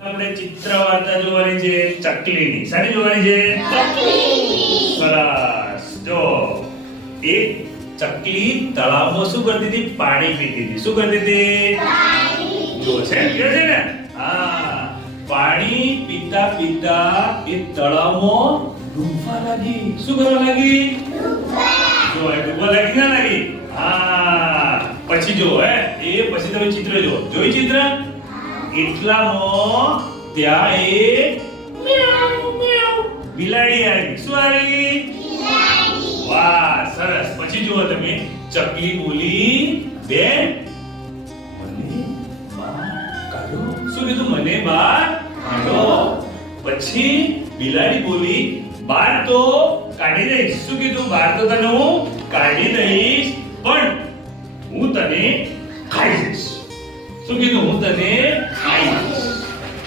આપણે ચિત્ર વાર્તા જોવાની છે ચકલીની. સાડી જોવાની છે ચકલી. સરસ. જો એક ચકલી તળાવમાં શું કરતી હતી? પાણી પીતી હતી. શું કરતી હતી? પાણી. જો છે ને? હા. પાણી પીતા પીતા એ તળાવમાં ડૂબવા લાગી. શું કરવા લાગી? જો એ ડૂબવા લાગી ના લાગી? હા. પછી જો એ પછી તમે ચિત્ર જો. જોઈ ચિત્ર? એટલામાં ત્યાં એક બિલાડી આવી. શું આવી? બિલાડી. વાહ, સરસ. પછી જુઓ તમે, ચકલી બોલી, બેન મને બહાર કાઢો. શું કીધું? મને બહાર કાઢો. પછી બિલાડી બોલી, બહાર તો કાઢી દઈશ. શું કીધું? બહાર તો તને હું કાઢી દઈશ, પણ હું તને ખાઈ જઈશ. શું કીધું? હું તને ખાઈ જઈશ.